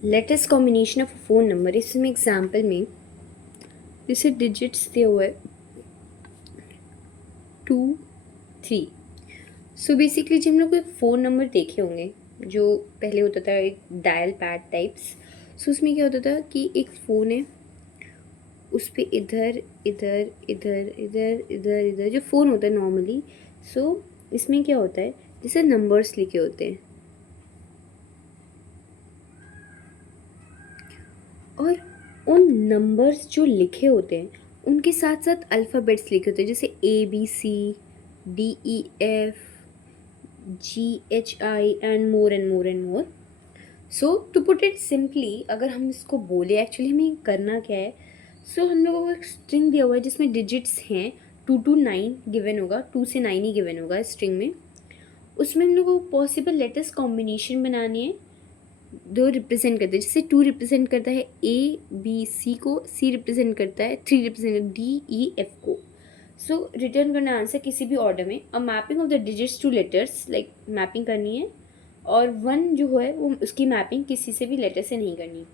Latest combination of phone number, इसमें example में जैसे डिजिट्स दिए हुए 2 3। सो बेसिकली जब हम लोग एक फ़ोन नंबर देखे होंगे जो पहले होता था एक डायल पैड टाइप्स। सो उसमें क्या होता था कि एक फ़ोन है, उस पर इधर इधर इधर इधर इधर इधर जो फ़ोन होता है नॉर्मली। सो इसमें क्या होता है, जैसे नंबर्स लिखे होते हैं और उन नंबर्स जो लिखे होते हैं उनके साथ साथ अल्फ़ाबेट्स लिखे होते हैं, जैसे ABCDEF GHI and more and more and more. So to put it simply, अगर हम इसको बोले एक्चुअली हमें करना क्या है। सो हम लोगों को एक स्ट्रिंग दिया हुआ है जिसमें डिजिट्स हैं 2 to 9 गिवन होगा, 2 से 9 ही गिवन होगा स्ट्रिंग में। उसमें हम लोगों को पॉसिबल लेटेस्ट कॉम्बिनेशन बनानी है। दो रिप्रेजेंट करते हैं, जैसे 2 रिप्रेजेंट करता है ABC को, C रिप्रेजेंट करता है, 3 रिप्रेजेंट DEF को। सो रिटर्न करना आंसर किसी भी ऑर्डर में। अ mapping of the digits two letters, like mapping करनी है। और 1 जो है वो उसकी मैपिंग किसी से भी लेटर से नहीं करनी।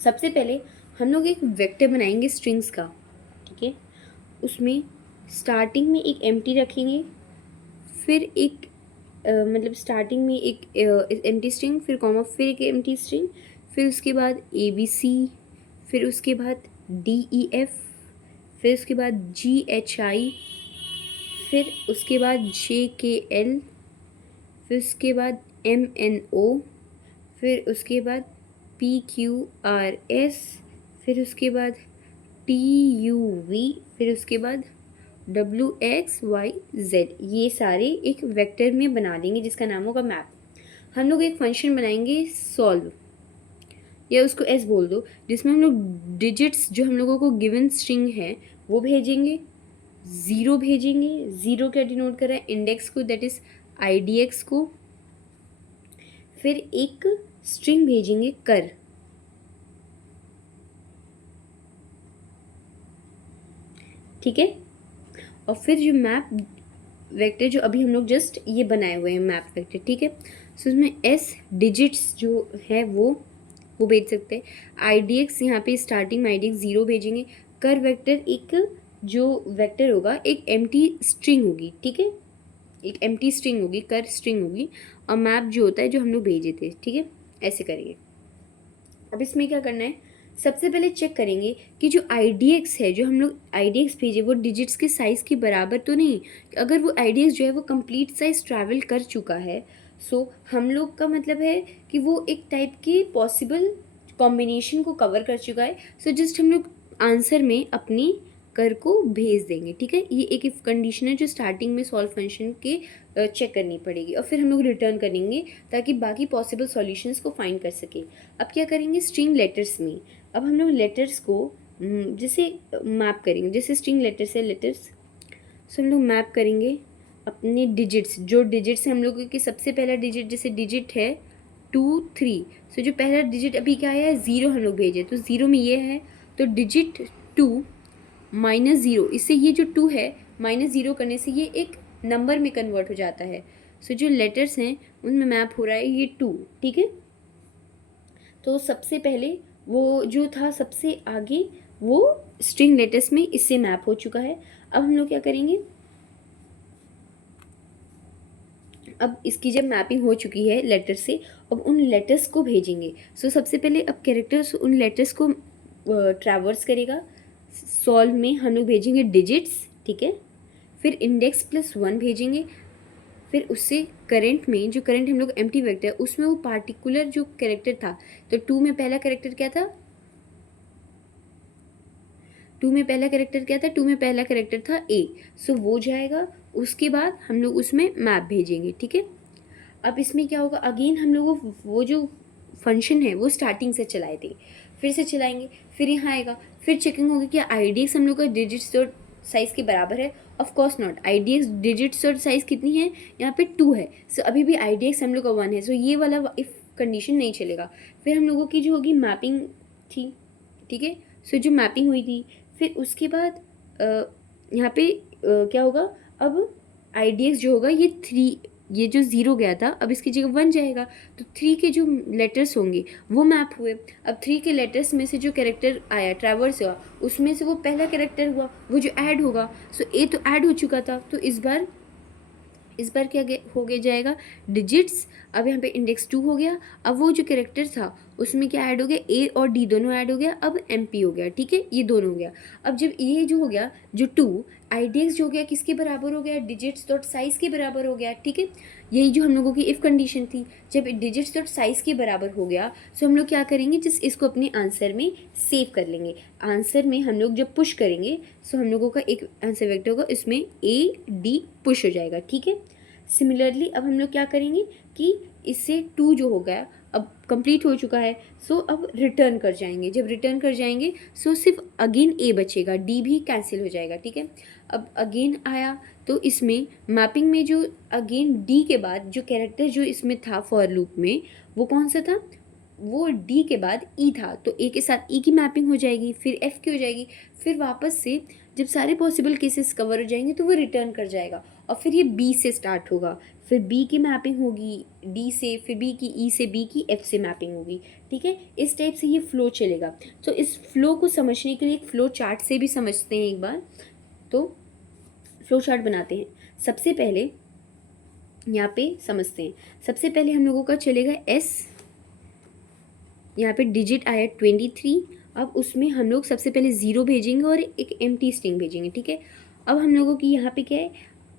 सबसे पहले हम लोग एक वेक्टर बनाएंगे स्ट्रिंग्स का, ठीक है। उसमें स्टार्टिंग में एक एम्प्टी रखेंगे, फिर एक मतलब स्टार्टिंग में एक एम्प्टी स्ट्रिंग, फिर कॉमा, फिर एक एम्प्टी स्ट्रिंग, फिर उसके बाद ABC, फिर उसके बाद DEF, फिर उसके बाद GHI, फिर उसके बाद JKL, फिर उसके बाद MNO, फिर उसके बाद PQRS, फिर उसके बाद TUV, फिर उसके बाद WXYZ। ये सारे एक वेक्टर में बना देंगे जिसका नाम होगा मैप। हम लोग एक फंक्शन बनाएंगे सॉल्व, या उसको एस बोल दो, जिसमें हम लोग डिजिट्स जो हम लोगों को गिवन स्ट्रिंग है वो भेजेंगे, ज़ीरो भेजेंगे। ज़ीरो क्या डिनोट कर रहा है, इंडेक्स को, दैट इज़ IDX को। फिर एक स्ट्रिंग भेजेंगे कर, ठीक है। और फिर जो मैप वेक्टर जो अभी हम लोग जस्ट ये बनाए हुए हैं मैप वेक्टर, ठीक है। सो उसमें एस डिजिट्स जो है वो भेज सकते हैं। IDX यहाँ पे स्टार्टिंग में IDX 0 भेजेंगे। कर वेक्टर एक जो वेक्टर होगा एक एम्प्टी स्ट्रिंग होगी, ठीक है, एक एम्प्टी स्ट्रिंग होगी, कर स्ट्रिंग होगी। और मैप जो होता है जो हम लोग भेजे थे, ठीक है। ऐसे करेंगे। अब इसमें क्या करना है, सबसे पहले चेक करेंगे कि जो IDX है, जो हम लोग IDX भेजे वो डिजिट्स के साइज़ के बराबर तो नहीं। अगर वो IDX जो है वो कंप्लीट साइज ट्रैवल कर चुका है, सो हम लोग का मतलब है कि वो एक टाइप की पॉसिबल कॉम्बिनेशन को कवर कर चुका है। सो जस्ट हम लोग आंसर में अपनी कर को भेज देंगे, ठीक है। ये एक इफ कंडीशन है जो स्टार्टिंग में सॉल्व फंक्शन के चेक करनी पड़ेगी, और फिर हम लोग रिटर्न करेंगे ताकि बाकी पॉसिबल सॉल्यूशंस को फाइंड कर सके। अब क्या करेंगे, स्ट्रिंग लेटर्स में अब हम लोग लेटर्स को जैसे मैप करेंगे, जैसे स्ट्रिंग लेटर्स है लेटर्स, सो हम लोग मैप करेंगे अपने डिजिट्स। जो डिजिट्स हम लोग की सबसे पहला डिजिट, जैसे डिजिट है 2 3, सो जो पहला डिजिट अभी क्या आया है 0, हम लोग भेजे तो 0 में ये है, तो डिजिट 2 -0, इससे ये जो 2 है -0 करने से ये एक नंबर में कन्वर्ट हो जाता है। सो जो लेटर्स हैं उनमें मैप हो रहा है ये 2, ठीक है। तो सबसे पहले वो जो था सबसे आगे वो स्ट्रिंग लेटर्स में इससे मैप हो चुका है। अब हम लोग क्या करेंगे, अब इसकी जब मैपिंग हो चुकी है लेटर से, अब उन लेटर्स को भेजेंगे। सो सबसे पहले अब कैरेक्टर्स उन लेटर्स को ट्रैवर्स करेगा। सॉल्व में हम लोग भेजेंगे डिजिट्स, ठीक है। फिर इंडेक्स +1 भेजेंगे। फिर उससे करेंट में, जो करेंट हम लोग एम्प्टी वेक्टर है उसमें वो पार्टिकुलर जो कैरेक्टर था, तो 2 में पहला कैरेक्टर क्या था, 2 में पहला कैरेक्टर क्या था, 2 में पहला कैरेक्टर था A। सो वो जाएगा, उसके बाद हम लोग उसमें मैप भेजेंगे, ठीक है। अब इसमें क्या होगा, अगेन हम लोग वो जो फंक्शन है वो स्टार्टिंग से चलाए थे, फिर से चलाएंगे, फिर यहाँ आएगा, फिर चेकिंग होगी कि IDX हम लोग का डिजिट्स और साइज़ के बराबर है। Of course not, IDX digits और साइज़ कितनी है, यहाँ पे 2 है। सो अभी भी IDX हम लोग का 1 है, सो ये वाला इफ कंडीशन नहीं चलेगा। फिर हम लोगों की जो होगी मैपिंग थी, ठीक है। सो जो मैपिंग हुई थी, फिर उसके बाद यहाँ पे क्या होगा, अब IDX जो होगा ये 3 ये जो 0 गया था अब इसकी जगह 1 जाएगा, तो 3 के जो लेटर्स होंगे वो मैप हुए। अब 3 के लेटर्स में से जो कैरेक्टर आया ट्रैवर्स हुआ उसमें से वो पहला कैरेक्टर हुआ, वो जो ऐड होगा। सो ए तो ऐड हो चुका था, तो इस बार क्या हो गया जाएगा डिजिट्स। अब यहाँ पे इंडेक्स 2 हो गया। अब वो जो कैरेक्टर था उसमें क्या ऐड हो गया, ए और डी दोनों ऐड हो गया, अब एम पी हो गया, ठीक है, ये दोनों हो गया। अब जब ये जो हो गया जो 2 आईडीएक्स जो हो गया किसके बराबर हो गया, डिजिट्स डॉट साइज के बराबर हो गया, ठीक है। यही जो हम लोगों की इफ़ कंडीशन थी, जब डिजिट्स डॉट साइज के बराबर हो गया तो हम लोग क्या करेंगे, जिस इसको अपने आंसर में सेव कर लेंगे। आंसर में हम लोग जब पुश करेंगे सो हम लोगों का एक आंसर वेक्टर होगा, इसमें ए डी पुश हो जाएगा, ठीक है। सिमिलरली अब हम लोग क्या करेंगे कि इससे 2 जो हो गया अब कंप्लीट हो चुका है, सो अब रिटर्न कर जाएंगे। जब रिटर्न कर जाएंगे सो सिर्फ अगेन ए बचेगा, डी भी कैंसिल हो जाएगा, ठीक है। अब अगेन आया तो इसमें मैपिंग में जो अगेन डी के बाद जो कैरेक्टर जो इसमें था फॉर लूप में वो कौन सा था, वो डी के बाद ई था, तो ए के साथ ई की मैपिंग हो जाएगी, फिर एफ की हो जाएगी, फिर वापस से जब सारे पॉसिबल केसेस कवर हो जाएंगे तो वो रिटर्न कर जाएगा, और फिर ये बी से स्टार्ट होगा, फिर बी की मैपिंग होगी डी से, फिर बी की ई से, बी की एफ से मैपिंग होगी, ठीक है। इस टाइप से ये फ्लो चलेगा। तो इस फ्लो को समझने के लिए एक फ्लो चार्ट से भी समझते हैं एक बार। तो फ्लो चार्ट बनाते हैं। सबसे पहले यहाँ पे समझते हैं, सबसे पहले हम लोगों का चलेगा एस, यहाँ पे डिजिट आया 23। अब उसमें हम लोग सबसे पहले 0 भेजेंगे और एक एम्प्टी स्ट्रिंग भेजेंगे, ठीक है। अब हम लोगों की यहाँ पे क्या है,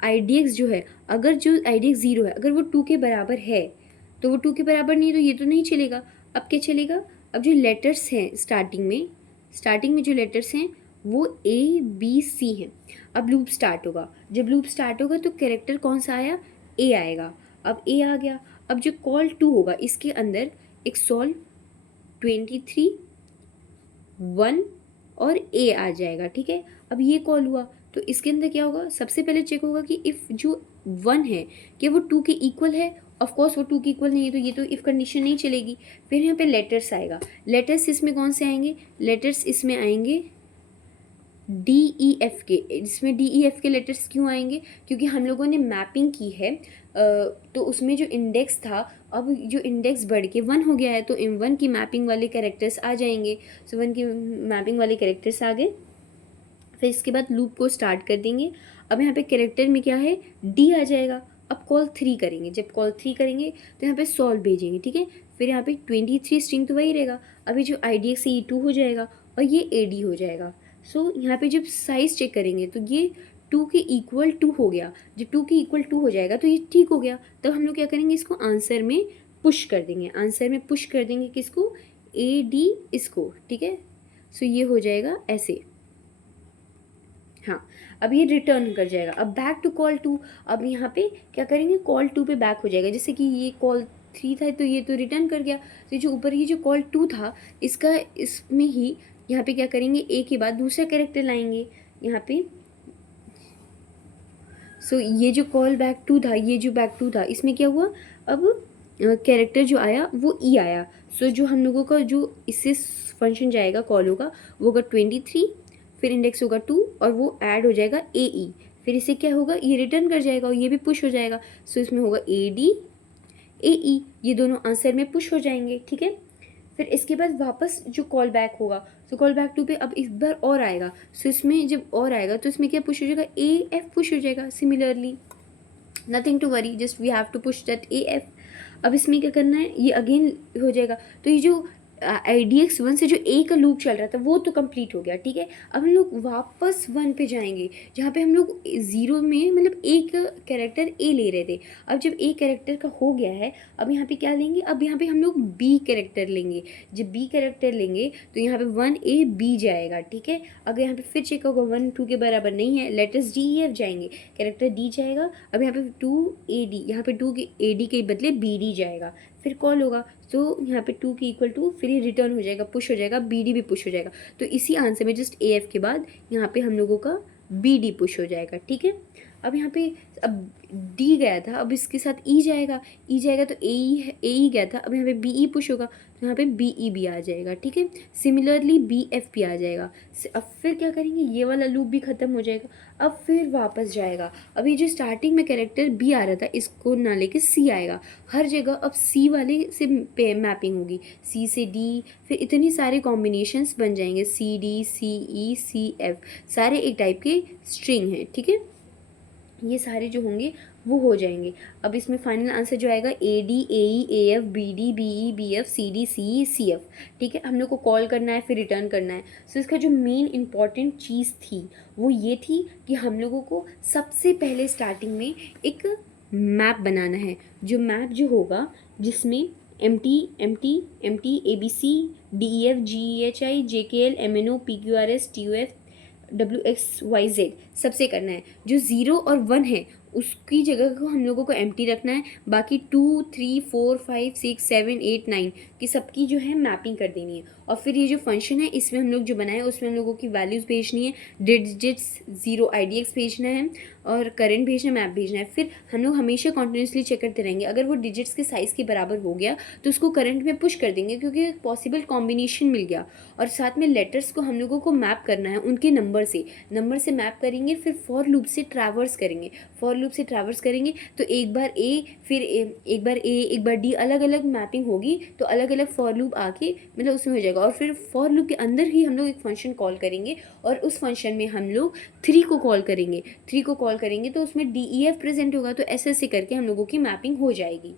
आईडीएक्स जो है, अगर जो आईडीएक्स 0 है अगर वो 2 के बराबर है तो वो 2 के बराबर नहीं है तो ये तो नहीं चलेगा। अब क्या चलेगा, अब जो लेटर्स हैं स्टार्टिंग में जो लेटर्स हैं वो ए बी सी हैं। अब लूप स्टार्ट होगा, जब लूप स्टार्ट होगा तो कैरेक्टर कौन सा आया, ए आएगा। अब ए आ गया, अब जो कॉल 2 होगा इसके अंदर एक सॉल्व 23 1 और ए आ जाएगा, ठीक है। अब ये कॉल हुआ तो इसके अंदर क्या होगा, सबसे पहले चेक होगा कि इफ़ जो 1 है कि वो 2 के इक्वल है। ऑफ कोर्स वो 2 के इक्वल नहीं है तो ये तो इफ़ कंडीशन नहीं चलेगी। फिर यहाँ पे लेटर्स आएगा, लेटर्स इसमें कौन से आएंगे, लेटर्स इसमें आएंगे डी ई एफ के। इसमें डी ई एफ के लेटर्स क्यों आएंगे, क्योंकि हम लोगों ने मैपिंग की है तो उसमें जो इंडेक्स था अब जो इंडेक्स बढ़ के 1 हो गया है तो 1 की मैपिंग वाले कैरेक्टर्स आ जाएंगे। सो 1 की मैपिंग वाले कैरेक्टर्स आ गए, फिर इसके बाद लूप को स्टार्ट कर देंगे। अब यहाँ पे कैरेक्टर में क्या है, डी आ जाएगा। अब कॉल 3 करेंगे, जब कॉल 3 करेंगे तो यहाँ पे सॉल्व भेजेंगे, ठीक है। फिर यहाँ पे 23 स्ट्रिंग तो वही रहेगा, अभी जो आई डी एक्स से ये 2 हो जाएगा और ये ए डी हो जाएगा। सो यहाँ पे जब साइज़ चेक करेंगे तो ये 2 के इक्वल 2 हो गया। जब 2 के इक्वल 2 हो जाएगा तो ये ठीक हो गया। तब हम लोग क्या करेंगे, इसको आंसर में पुश कर देंगे, आंसर में पुश कर देंगे किसको, ए डी इसको, ठीक है। सो ये हो जाएगा ऐसे, हाँ। अब ये रिटर्न कर जाएगा। अब बैक टू कॉल 2, अब यहाँ पे क्या करेंगे, कॉल 2 पे बैक हो जाएगा। जैसे कि ये कॉल 3 था तो ये तो रिटर्न कर गया, तो जो ऊपर ये जो कॉल 2 था इसका इसमें ही यहाँ पे क्या करेंगे, ए के बाद दूसरा कैरेक्टर लाएंगे यहाँ पे। सो ये जो कॉल बैक 2 था, ये जो बैक 2 था, इसमें क्या हुआ, अब कैरेक्टर जो आया वो ई आया। सो जो हम लोगों का जो इससे फंक्शन जाएगा कॉल होगा वो होगा 23, फिर इंडेक्स होगा 2 और वो ऐड हो जाएगा ए ई। फिर इसे क्या होगा, ये रिटर्न कर जाएगा और ये भी पुश हो जाएगा। सो इसमें होगा ए डी ए ई, ये दोनों आंसर में पुश हो जाएंगे, ठीक है। फिर इसके बाद वापस जो कॉल बैक होगा, तो कॉल बैक 2 पे अब इस बार और आएगा। सो इसमें जब और आएगा तो इसमें क्या पुश हो जाएगा, ए एफ पुश हो जाएगा। Similarly nothing to worry, just we have to push that A F. अब इसमें क्या करना है, ये अगेन हो जाएगा। तो ये जो आई डी एक्स 1 से जो ए का लूप चल रहा था वो तो कंप्लीट हो गया, ठीक है। अब हम लोग वापस 1 पे जाएंगे जहाँ पे हम लोग 0 में मतलब एक कैरेक्टर ए ले रहे थे। अब जब ए कैरेक्टर का हो गया है अब यहाँ पे क्या लेंगे, अब यहाँ पे हम लोग बी कैरेक्टर लेंगे। जब बी कैरेक्टर लेंगे तो यहाँ पे 1 ए बी जाएगा, ठीक है। अगर यहाँ पे फिर चेक होगा 1 2 के बराबर नहीं है, लेटर्स डी ई एफ जाएंगे, कैरेक्टर डी जाएगा। अब यहाँ पे 2 ए डी, यहाँ पे 2 के ए डी के बदले बी डी जाएगा, फिर कॉल होगा तो यहाँ पे 2 के इक्वल 2, फिर ये रिटर्न हो जाएगा, पुश हो जाएगा, बी डी भी पुश हो जाएगा। तो इसी आंसर में जस्ट ए एफ के बाद यहाँ पे हम लोगों का बी डी पुश हो जाएगा, ठीक है। अब यहाँ पे अब डी गया था, अब इसके साथ ई जाएगा, ई जाएगा तो ए ई है, ए ई गया था, अब यहाँ पे बी ई पुश होगा तो यहाँ पे बी ई भी आ जाएगा, ठीक है। सिमिलरली बी एफ भी आ जाएगा। अब फिर क्या करेंगे, ये वाला लूप भी ख़त्म हो जाएगा। अब फिर वापस जाएगा, अभी जो स्टार्टिंग में कैरेक्टर बी आ रहा था इसको ना लेके सी आएगा, हर जगह अब सी वाले से मैपिंग होगी, सी से डी, फिर इतनी सारे कॉम्बिनेशंस बन जाएंगे, सी D C E C F, सारे एक टाइप के स्ट्रिंग हैं, ठीक है। ये सारे जो होंगे वो हो जाएंगे। अब इसमें फाइनल आंसर जो आएगा A D A E A F B D B E B F C D C E C F, ठीक है। हम लोग को कॉल करना है फिर रिटर्न करना है। सो इसका जो मेन इंपॉर्टेंट चीज़ थी वो ये थी कि हम लोगों को सबसे पहले स्टार्टिंग में एक मैप बनाना है, जो मैप जो होगा जिसमें M T M T M T A B C D E F G E H I J K L M N O P Q R S T U F WXYZ सबसे करना है। जो 0 और 1 है उसकी जगह को हम लोगों को एम्प्टी रखना है, बाकी 2 3 4 5 6 7 8 9 की सबकी जो है मैपिंग कर देनी है। और फिर ये जो फंक्शन है इसमें हम लोग जो बनाए उसमें हम लोगों की वैल्यूज़ भेजनी है, डिजिट्स 0 IDX भेजना है और करंट भेजना, मैप भेजना है। फिर हम लोग हमेशा कॉन्टिन्यूसली चेक करते रहेंगे, अगर वो डिजिट्स के साइज़ के बराबर हो गया तो उसको करंट में पुश कर देंगे क्योंकि एक पॉसिबल कॉम्बिनेशन मिल गया। और साथ में लेटर्स को हम लोगों को मैप करना है उनके नंबर से मैप करेंगे, फिर फॉर लूप से ट्रैवर्स करेंगे, फॉर लूप से ट्रैवर्स करेंगे तो एक बार ए फिर एक बार ए एक बार डी, अलग अलग मैपिंग होगी तो अलग अलग फॉर लूप आके मतलब उसमें हो जाएगा। और फिर फॉर लूप के अंदर ही हम लोग एक फंक्शन कॉल करेंगे और उस फंक्शन में हम लोग 3 को कॉल करेंगे, 3 को कॉल करेंगे तो उसमें DEF प्रेजेंट होगा, तो ऐसे ऐसे करके हम लोगों की मैपिंग हो जाएगी।